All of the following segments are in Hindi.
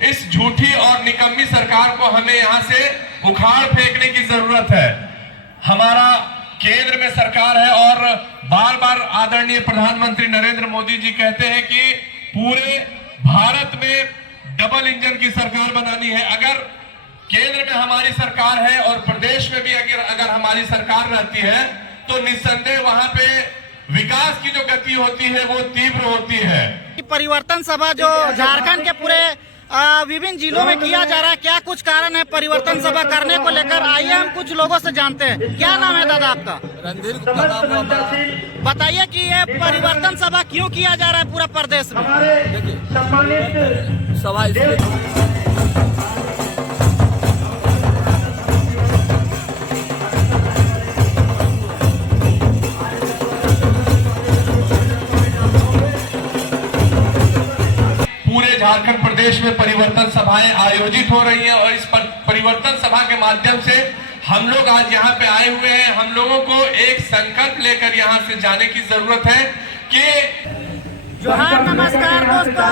इस झूठी और निकम्मी सरकार को हमें यहां से उखाड़ फेंकने की जरूरत है। हमारा केंद्र में सरकार है और बार बार आदरणीय प्रधानमंत्री नरेंद्र मोदी जी कहते हैं कि पूरे भारत में डबल इंजन की सरकार बनानी है। अगर केंद्र में हमारी सरकार है और प्रदेश में भी अगर हमारी सरकार रहती है तो निस्संदेह वहां पे विकास की जो गति होती है वो तीव्र होती है। परिवर्तन सभा जो झारखंड के पूरे विभिन्न जिलों में किया जा रहा है, क्या कुछ कारण है परिवर्तन सभा करने को लेकर? आइए हम कुछ लोगों से जानते हैं। क्या नाम है दादा आपका? रणधीर गुप्ता नाम है। बताइए कि ये परिवर्तन सभा क्यों किया जा रहा है पूरा प्रदेश में? देखिए सभा झारखंड प्रदेश में परिवर्तन सभाएं आयोजित हो रही हैं और इस परिवर्तन सभा के माध्यम से हम लोग आज यहाँ पे आए हुए हैं। हम लोगों को एक संकल्प लेकर यहाँ से जाने की जरूरत है कि जोहार, नमस्कार दोस्तों।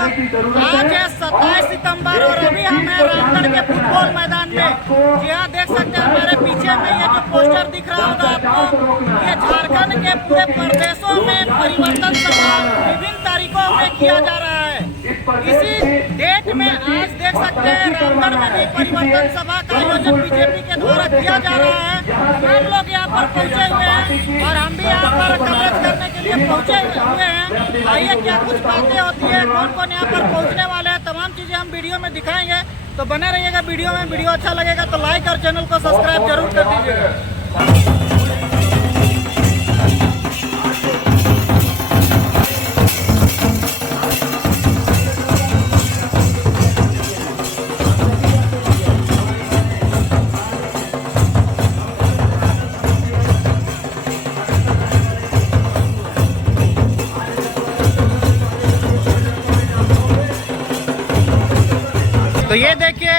आज है 27 सितंबर और अभी हम हैं रामगढ़ के फुटबॉल मैदान में। जी हाँ, देख सकते हैं हमारे पीछे में ये जो पोस्टर दिख रहा होगा आपको, ये झारखंड के पूरे प्रदेशों में परिवर्तन सभा विभिन्न तारीखों में किया जा रहा है। इसी डेट में आज देख सकते हैं रामगढ़ में भी परिवर्तन सभा का आयोजन बीजेपी के द्वारा किया जा रहा है। हम लोग यहाँ पर पहुँचे हुए हैं और हम भी यहाँ पर कवरेज करने के लिए पहुँचे हुए हैं। आइए क्या कुछ बातें होती है, कौन कौन यहाँ पर पहुँचने वाले हैं, तमाम चीजें हम वीडियो में दिखाएंगे। तो बने रहिएगा वीडियो में। वीडियो अच्छा लगेगा तो लाइक और चैनल को सब्सक्राइब जरूर कर दीजिएगा। तो ये देखिए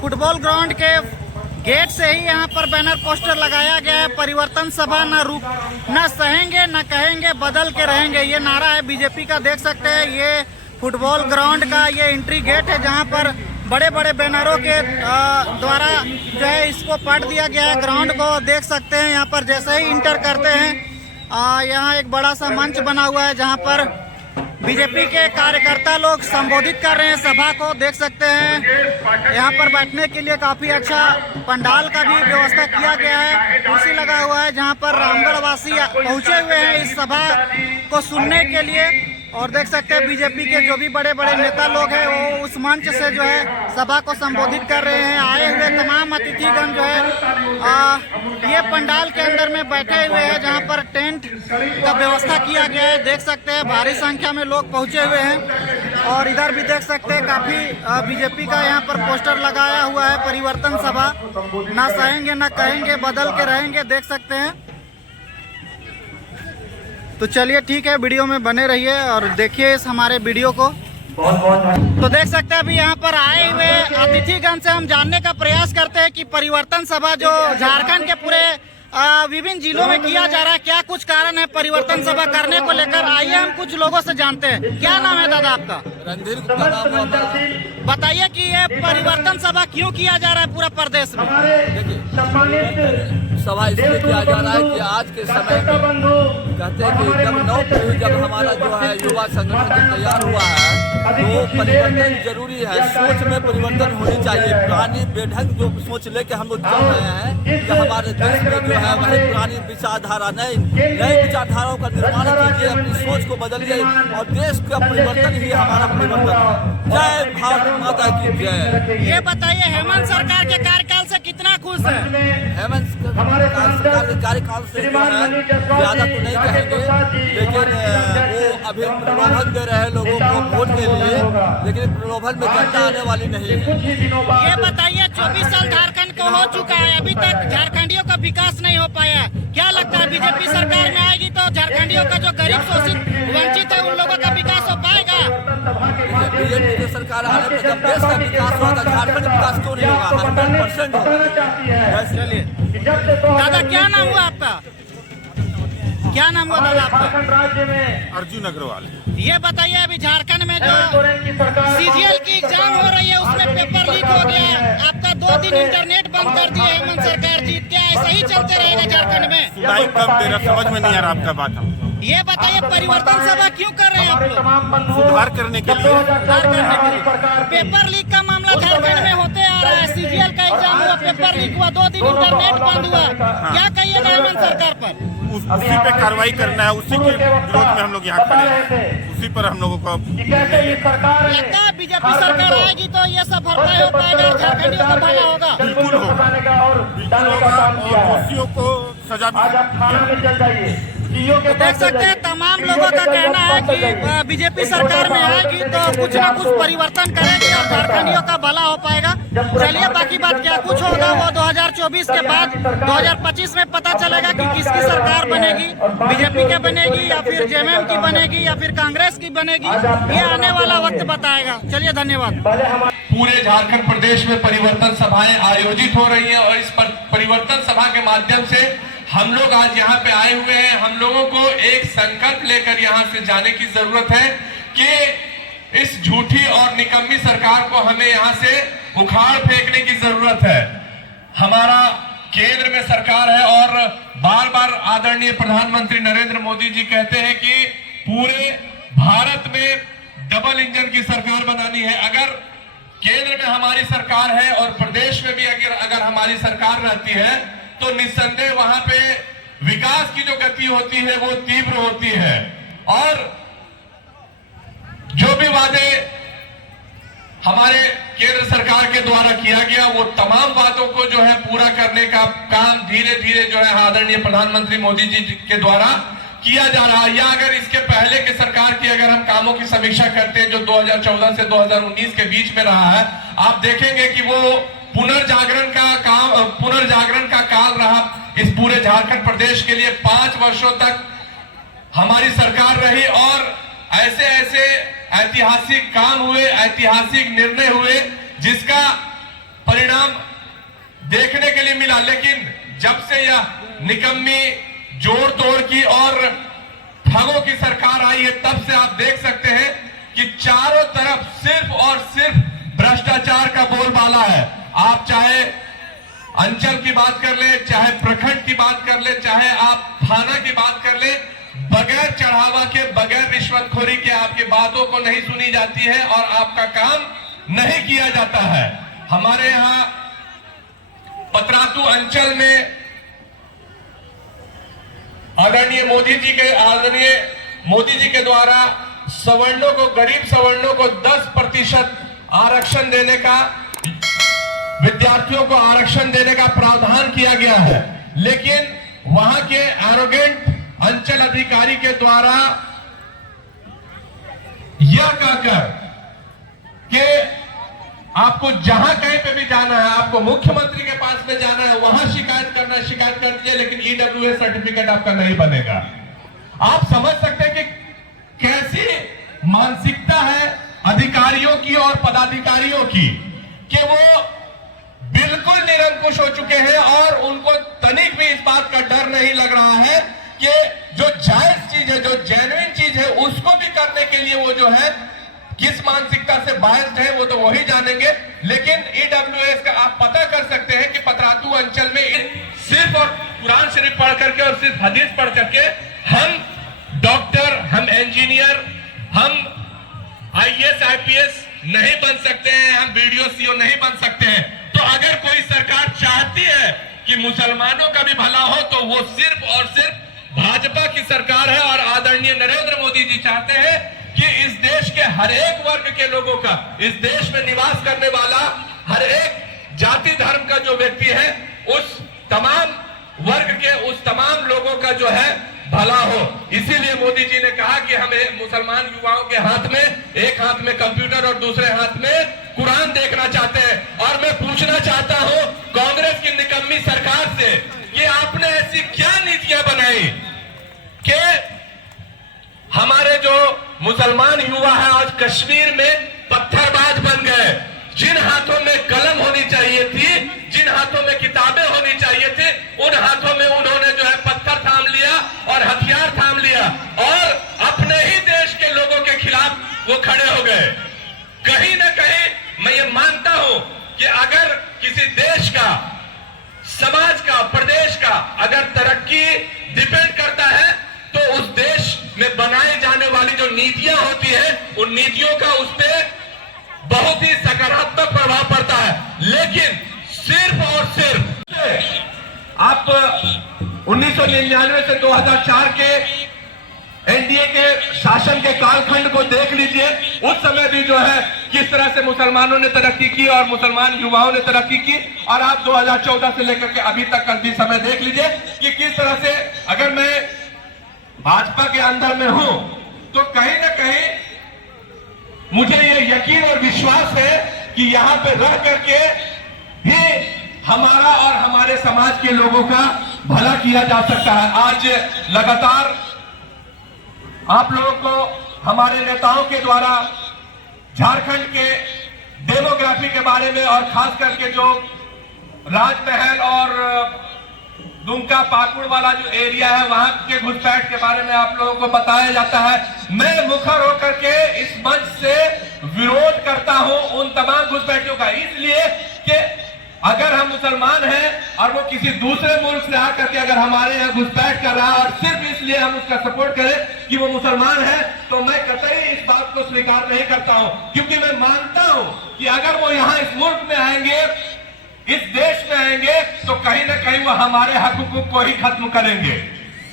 फुटबॉल ग्राउंड के गेट से ही यहाँ पर बैनर पोस्टर लगाया गया है, परिवर्तन सभा न सहेंगे न कहेंगे, बदल के रहेंगे। ये नारा है बीजेपी का। देख सकते हैं ये फुटबॉल ग्राउंड का ये एंट्री गेट है जहाँ पर बड़े बड़े बैनरों के द्वारा जो है इसको पट दिया गया है। ग्राउंड को देख सकते हैं। यहाँ पर जैसे ही इंटर करते हैं यहाँ एक बड़ा सा मंच बना हुआ है जहाँ पर बीजेपी के कार्यकर्ता लोग संबोधित कर रहे हैं सभा को। देख सकते हैं यहाँ पर बैठने के लिए काफी अच्छा पंडाल का भी व्यवस्था किया गया है। कुर्सी लगा हुआ है जहाँ पर रामगढ़ वासी पहुंचे हुए हैं इस सभा को सुनने के लिए। और देख सकते हैं बीजेपी के जो भी बड़े बड़े नेता लोग हैं वो उस मंच से जो है सभा को संबोधित कर रहे हैं। आए हुए तमाम अतिथिगण जो है ये पंडाल के अंदर में बैठे हुए हैं जहां पर टेंट का व्यवस्था किया गया है। देख सकते हैं भारी संख्या में लोग पहुंचे हुए हैं। और इधर भी देख सकते हैं काफी बीजेपी का यहाँ पर पोस्टर लगाया हुआ है, परिवर्तन सभा ना सहेंगे न कहेंगे, बदल के रहेंगे। देख सकते हैं। तो चलिए ठीक है, वीडियो में बने रहिए और देखिए इस हमारे वीडियो को। तो देख सकते हैं अभी यहाँ पर आए हुए अतिथिगण से हम जानने का प्रयास करते हैं कि परिवर्तन सभा जो झारखंड के पूरे विभिन्न जिलों में किया जा रहा है, क्या कुछ कारण है परिवर्तन सभा करने को लेकर? आइए हम कुछ लोगों से जानते हैं। क्या नाम है दादा आपका? रणधीर गुप्ता नाम है। बताइए कि ये परिवर्तन सभा क्यों किया जा रहा है पूरा प्रदेश में? देखिए सभा इसलिए किया जा रहा है कि आज के समय में कहते हैं कि जब नौ पीढ़ी जब हमारा जो है युवा संगठन तैयार हुआ है तो परिवर्तन जरूरी है। सोच में परिवर्तन होनी चाहिए। पुरानी बेढंग जो सोच लेके हम लोग चल रहे हैं कि हमारे देश में जो है वही पुरानी विचारधारा, नई विचारधाराओं का निर्माण कीजिए, अपनी सोच को बदलिए और देश का परिवर्तन ही हमारा परिवर्तन है। जय भारत माता की जय। ये बताइए हेमंत सरकार के कार्यकाल से कितना खुश है? हेमंत सरकार के कार्यकाल से जो है ज्यादा तो नहीं कहेंगे, लेकिन वो अभी प्रलोभन दे रहे हैं लोगों को वोट के लिए, लेकिन प्रलोभन में जनता आने वाली नहीं है। ये बताइए 24 साल झारखंड को हो चुका है, अभी तक झारखंडियों का विकास नहीं हो पाया। क्या लगता है बीजेपी सरकार में आएगी तो झारखंडियों का जो गरीब शोषित वंचित है उन लोगों का विकास हो पाएगा? बीजेपी की सरकार आने पर जब देश का विकास होगा, झारखंड विकास क्यों नहीं होगा? 100% होगा। चलिए दादा, क्या नाम हुआ आपका? क्या नाम हुआ दादा आपका? अर्जुन अग्रवाल। ये बताइए अभी झारखंड में जो सीजीएल की एग्जाम हो रही है उसमें दिन इंटरनेट बंद कर दिए हेमंत सरकार जी, क्या ऐसा ही चलते रहेगा झारखंड में? सुनाई कब दे रहा, समझ में नहीं आ रहा आपका बात। हम ये बताइए परिवर्तन सभा क्यों कर रहे हैं आप लोग? सुधार करने के लिए। सुधार करने के लिए। पेपर लीक का मामला झारखंड में होते आ रहा है, CGL का एग्जाम हुआ, पेपर लीक हुआ, 2 दिन इंटरनेट बंद हुआ, क्या कहिएगा हेमंत सरकार पर? उसी पे कार्रवाई करना है, उसी के विरोध में हम लोग यहाँ खड़े हैं, उसी पर हम लोगों को लगता है बीजेपी सरकार आएगी तो ये सब भरपाई हो पाएगा, झारखंडियों का भला होगा। बिल्कुल होगा, बिल्कुल होगा और दोषियों को सजा भी। तो देख सकते हैं तमाम लोगों का कहना है कि बीजेपी सरकार में आएगी तो कुछ ना कुछ परिवर्तन करेगी और झारखंडियों का भला हो पाएगा। चलिए बाकी बात क्या कुछ होगा वो 2024 के बाद 2025 में पता चलेगा कि किसकी सरकार बनेगी, बीजेपी की बनेगी या फिर जेएमएम की बनेगी या फिर कांग्रेस की बनेगी, ये आने वाला वक्त बताएगा। चलिए धन्यवाद। पूरे झारखंड प्रदेश में परिवर्तन सभाएं आयोजित हो रही हैं और इस परिवर्तन सभा के माध्यम से हम लोग आज यहाँ पे आए हुए हैं। हम लोगों को एक संकल्प लेकर यहाँ से जाने की जरूरत है कि इस झूठी और निकम्मी सरकार को हमें यहाँ से उखाड़ फेंकने की जरूरत है। हमारा केंद्र में सरकार है और बार बार आदरणीय प्रधानमंत्री नरेंद्र मोदी जी कहते हैं कि पूरे भारत में डबल इंजन की सरकार बनानी है। अगर केंद्र में हमारी सरकार है और प्रदेश में भी अगर हमारी सरकार रहती है तो निस्संदेह वहां पे विकास की जो गति होती है वो तीव्र होती है और जो भी वादे हमारे केंद्र सरकार के द्वारा किया गया वो तमाम वादों को जो है पूरा करने का काम धीरे धीरे जो है आदरणीय प्रधानमंत्री मोदी जी के द्वारा किया जा रहा है। या अगर इसके पहले के सरकार की अगर हम कामों की समीक्षा करते हैं जो 2014 से 2019 के बीच में रहा है, आप देखेंगे कि वो पुनर्जागरण का काल रहा इस पूरे झारखंड प्रदेश के लिए। 5 वर्षों तक हमारी सरकार रही और ऐसे ऐसे ऐतिहासिक काम हुए, ऐतिहासिक निर्णय हुए जिसका परिणाम देखने के लिए मिला। लेकिन जब से यह निकम्मी जोड़ तोड़ की और ठगों की सरकार आई है तब से आप देख सकते हैं कि चारों तरफ सिर्फ और सिर्फ भ्रष्टाचार का बोलबाला है। आप चाहे अंचल की बात कर ले, चाहे प्रखंड की बात कर ले, चाहे आप थाना की बात कर ले, बगैर चढ़ावा के, बगैर रिश्वतखोरी के आपकी बातों को नहीं सुनी जाती है और आपका काम नहीं किया जाता है। हमारे यहां पतरातू अंचल में आदरणीय मोदी जी के द्वारा सवर्णों को, गरीब सवर्णों को 10% आरक्षण देने का, विद्यार्थियों को आरक्षण देने का प्रावधान किया गया है। लेकिन वहां के एरोगेंट अंचल अधिकारी के द्वारा यह कहकर कि आपको जहां कहीं पे भी जाना है, आपको मुख्यमंत्री के पास में जाना है, वहां शिकायत करना है, शिकायत कर दीजिए, लेकिन ईडब्ल्यूएस सर्टिफिकेट आपका नहीं बनेगा। आप समझ सकते हैं कि कैसी मानसिकता है अधिकारियों की और पदाधिकारियों की कि वो बिल्कुल निरंकुश हो चुके हैं और उनको तनिक भी इस बात का डर नहीं लग रहा है कि जो जायज चीज है, जो जेन्युइन चीज है, उसको भी करने के लिए वो जो है किस मानसिकता से बायस्ड है वो तो वही जानेंगे। लेकिन ईडब्ल्यूएस का आप पता कर सकते हैं कि पतरातू अंचल में सिर्फ और कुरान शरीफ पढ़ करके और सिर्फ हदीस पढ़ करके हम डॉक्टर, हम इंजीनियर, हम आईएएस आईपीएस नहीं बन सकते हैं, हम बीडीओ सीओ नहीं बन सकते हैं। तो अगर कोई सरकार चाहती है कि मुसलमानों का भी भला हो तो वो सिर्फ और सिर्फ भाजपा की सरकार है और आदरणीय नरेंद्र मोदी जी चाहते हैं कि इस देश के हर एक वर्ग के लोगों का, इस देश में निवास करने वाला हर एक जाति धर्म का जो व्यक्ति है, उस तमाम वर्ग के, उस तमाम लोगों का जो है भला हो। इसीलिए मोदी जी ने कहा कि हमें मुसलमान युवाओं के हाथ में, एक हाथ में कंप्यूटर और दूसरे हाथ में कुरान देखना चाहते हैं। और मैं पूछना चाहता हूं कांग्रेस की निकम्मी सरकार से कि आपने ऐसी क्या नीतियां बनाई कि हमारे जो मुसलमान युवा है आज कश्मीर में पत्थरबाज बन गए। जिन हाथों में कलम होनी चाहिए थी, जिन हाथों में किताबें होनी चाहिए थी, उन हाथों में उन्होंने जो है पत्थर थाम लिया और हथियार थाम लिया और अपने ही देश के लोगों के खिलाफ वो खड़े हो गए। कहीं ना कहीं मैं ये मानता हूं कि अगर किसी देश समाज का, प्रदेश का अगर तरक्की डिपेंड करता है तो उस देश में बनाई जाने वाली जो नीतियां होती है उन नीतियों का उस पर बहुत ही सकारात्मक प्रभाव पड़ता है। लेकिन सिर्फ और सिर्फ आप 1999 से 2004 के एनडीए के शासन के कालखंड को देख लीजिए। उस समय भी जो है किस तरह से मुसलमानों ने तरक्की की और मुसलमान युवाओं ने तरक्की की, और आप 2014 से लेकर के अभी तक का भी समय देख लीजिए कि किस तरह से, अगर मैं भाजपा के अंदर में हूं तो कहीं ना कहीं मुझे ये यकीन और विश्वास है कि यहां पे रह करके भी हमारा और हमारे समाज के लोगों का भला किया जा सकता है। आज लगातार आप लोगों को हमारे नेताओं के द्वारा झारखंड के डेमोग्राफी के बारे में और खास करके जो राजमहल और दुमका पाकुड़ वाला जो एरिया है वहां के घुसपैठ के बारे में आप लोगों को बताया जाता है। मैं मुखर होकर के इस मंच से विरोध करता हूं उन तमाम घुसपैठियों का, इसलिए कि अगर हम मुसलमान हैं और वो किसी दूसरे मुल्क से आकर के अगर हमारे यहाँ घुसपैठ कर रहा है और सिर्फ इसलिए हम उसका सपोर्ट करें कि वो मुसलमान है, तो मैं कतई इस बात को स्वीकार नहीं करता हूं। क्योंकि मैं मानता हूं कि अगर वो यहाँ इस मुल्क में आएंगे, इस देश में आएंगे, तो कहीं ना कहीं वो हमारे हक हुकूक को ही खत्म करेंगे।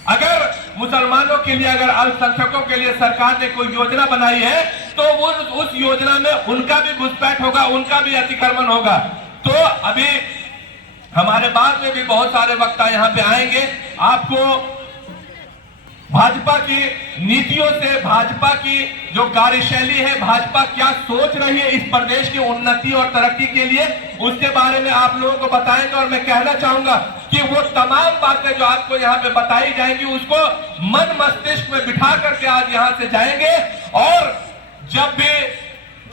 अगर मुसलमानों के लिए, अगर अल्पसंख्यकों के लिए सरकार ने कोई योजना बनाई है तो वो उस योजना में उनका भी घुसपैठ होगा, उनका भी अतिक्रमण होगा। तो अभी हमारे बाद में भी बहुत सारे वक्ता यहाँ पे आएंगे, आपको भाजपा की नीतियों से, भाजपा की जो कार्यशैली है, भाजपा क्या सोच रही है इस प्रदेश की उन्नति और तरक्की के लिए, उसके बारे में आप लोगों को बताएंगे। और मैं कहना चाहूंगा कि वो तमाम बातें जो आपको यहाँ पे बताई जाएंगी उसको मन मस्तिष्क में बिठा करके आज यहाँ से जाएंगे, और जब भी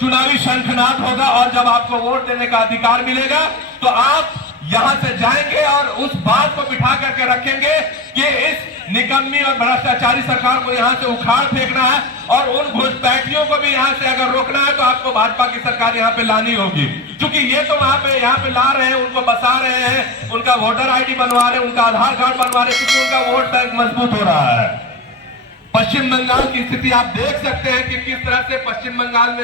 चुनावी शंखनाद होगा और जब आपको वोट देने का अधिकार मिलेगा तो आप यहां से जाएंगे और उस बात को बिठा करके रखेंगे कि इस निकम्मी और भ्रष्टाचारी सरकार को यहां से उखाड़ फेंकना है, और उन घुसपैठियों को भी यहां से अगर रोकना है तो आपको भाजपा की सरकार यहां पे लानी होगी। क्योंकि ये तो यहाँ पे ला रहे हैं, उनको बसा रहे हैं, उनका वोटर आईडी बनवा रहे हैं, उनका आधार कार्ड बनवा रहे हैं, क्योंकि उनका वोट बैंक मजबूत हो रहा है। पश्चिम बंगाल की स्थिति आप देख सकते हैं कि किस तरह से पश्चिम बंगाल में